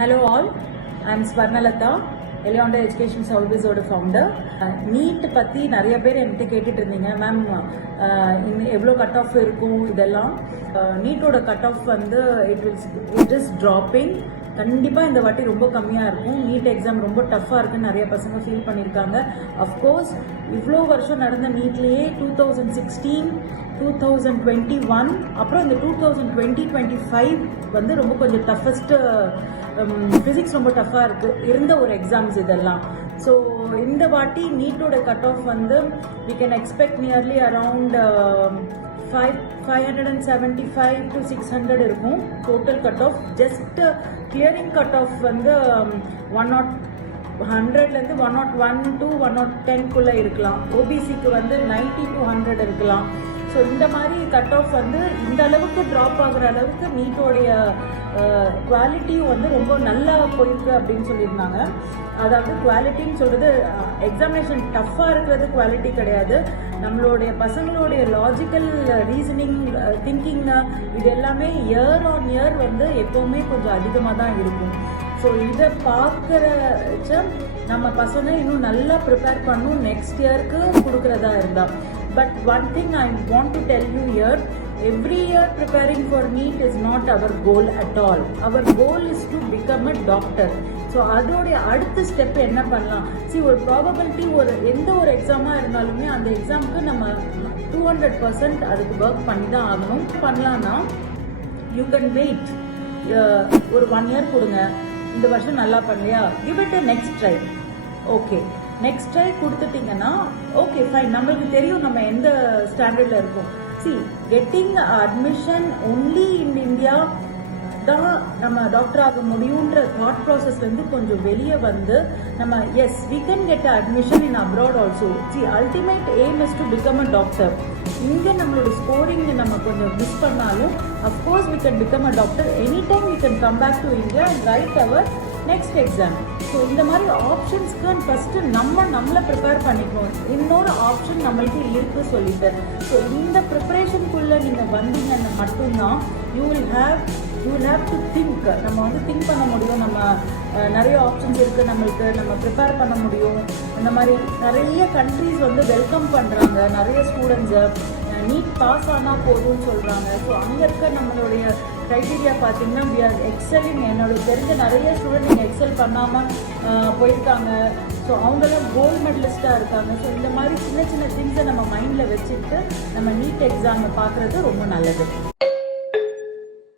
Hello all, I am Swarnalatha, Elianda Education Service oda founder. NEET பத்தி நிறைய பேர் என்கிட்ட கேட்டுட்டு இருந்தீங்க மேம், எவ்வளோ கட் ஆஃப் இருக்கும் இதெல்லாம். நீட்டோட கட் ஆஃப் வந்து இட் இஸ் ட்ராப்பிங். கண்டிப்பாக இந்த வாட்டி ரொம்ப கம்மியாக இருக்கும். நீட் எக்ஸாம் ரொம்ப டஃப்பாக இருக்குன்னு நிறைய பசங்க ஃபீல் பண்ணியிருக்காங்க. அஃப்கோர்ஸ் இவ்வளோ வருஷம் நடந்த நீட்லேயே 2016, 2021 அப்புறம் இந்த 2020-25 வந்து ரொம்ப கொஞ்சம் டஃபஸ்ட்டு. ஃபிசிக்ஸ் ரொம்ப டஃப்பாக இருந்த ஒரு எக்ஸாம்ஸ் இதெல்லாம். ஸோ இந்த வாட்டி நீட்டோட கட் ஆஃப் வந்து we can expect nearly around 575 to 600 இருக்கும் total cut off. Just clearing cut off வந்து 100லேருந்து 101 to 110 இருக்கலாம். ஓபிசிக்கு வந்து 90 to 100 இருக்கலாம். ஸோ இந்த மாதிரி கட் ஆஃப் வந்து இந்த அளவுக்கு ட்ராப் ஆகுற அளவுக்கு நீட்டோடைய குவாலிட்டியும் வந்து ரொம்ப நல்லா போயிருக்கு அப்படின்னு சொல்லியிருந்தாங்க. அதாவது குவாலிட்டின்னு சொல்கிறது எக்ஸாமினேஷன் டஃப்பாக இருக்கிறது குவாலிட்டி கிடையாது. நம்மளுடைய பசங்களுடைய லாஜிக்கல் ரீசனிங், திங்கிங் இது எல்லாமே இயர் ஆன் இயர் வந்து எப்போவுமே கொஞ்சம் அதிகமாக தான் இருக்கும். ஸோ இதை பார்க்குறச்ச நம்ம பசங்க இன்னும் நல்லா ப்ரிப்பேர் பண்ணும் நெக்ஸ்ட் இயருக்கு கொடுக்குறதா இருந்தால். But one thing I want to tell you here, every year preparing for NEET is not our goal at all. Our goal is to become a doctor. So அதோடைய அடுத்த ஸ்டெப் என்ன பண்ணலாம்? ஒரு probability எந்த ஒரு எக்ஸாமாக இருந்தாலுமே அந்த எக்ஸாமுக்கு நம்ம 200% அதுக்கு ஒர்க் பண்ணி தான் ஆகணும். பண்ணலான்னா யூ கேன் வெயிட் ஒரு 1 year கொடுங்க. இந்த வருஷம் நல்லா பண்ணலையா, give it a next try. Okay, next try கொடுத்துட்டிங்கன்னா ஓகே ஃபைன், நம்மளுக்கு தெரியும் நம்ம எந்த ஸ்டாண்டர்டில் இருக்கோம். Getting admission only in India தான் நம்ம டாக்டர் ஆக முடியுன்ற தாட் ப்ராசஸ்லேருந்து கொஞ்சம் வெளியே வந்து நம்ம as we can get admission in abroad also. Ultimate aim is to become a doctor. இங்கே நம்மளோட ஸ்கோரிங் நம்ம கொஞ்சம் மிஸ் பண்ணாலும் of course we can become a doctor. Any time we can come back to India and write our next exam. So இந்த மாதிரி ஆப்ஷன்ஸ்க்கு first நம்மளை prepare பண்ணிக்கணும். இன்னொரு ஆப்ஷன் நம்மளுக்கு இருக்கு சொல்லிட்டு. ஸோ இந்த ப்ரிப்பரேஷனுக்குள்ளே நீங்கள் வந்தீங்கன்னா மட்டும்தான் you will have to think. நம்ம வந்து திங்க் பண்ண முடியும். நம்ம நிறைய ஆப்ஷன்ஸ் இருக்குது நம்மளுக்கு, நம்ம ப்ரிப்பேர் பண்ண முடியும். அந்த மாதிரி நிறைய கண்ட்ரீஸ் வந்து வெல்கம் பண்ணுறாங்க நிறைய ஸ்டூடெண்ட்ஸை. நீட் பாஸ் ஆனால் போதும்னு சொல்கிறாங்க. ஸோ அங்கே இருக்க நம்மளுடைய க்ரைட்டீரியா பார்த்தீங்கன்னா வி ஆர் எக்ஸலிங். என்னோட தெரிஞ்ச நிறைய ஸ்டூடெண்ட் நீங்கள் எக்ஸல் பண்ணாமல் போயிருக்காங்க. ஸோ அவங்களாம் கோல்டு மெடலிஸ்ட்டாக இருக்காங்க. ஸோ இந்த மாதிரி சின்ன சின்ன திங்ஸை நம்ம மைண்டில் வச்சுக்கிட்டு நம்ம நீட் எக்ஸாமை பார்க்குறது ரொம்ப நல்லது.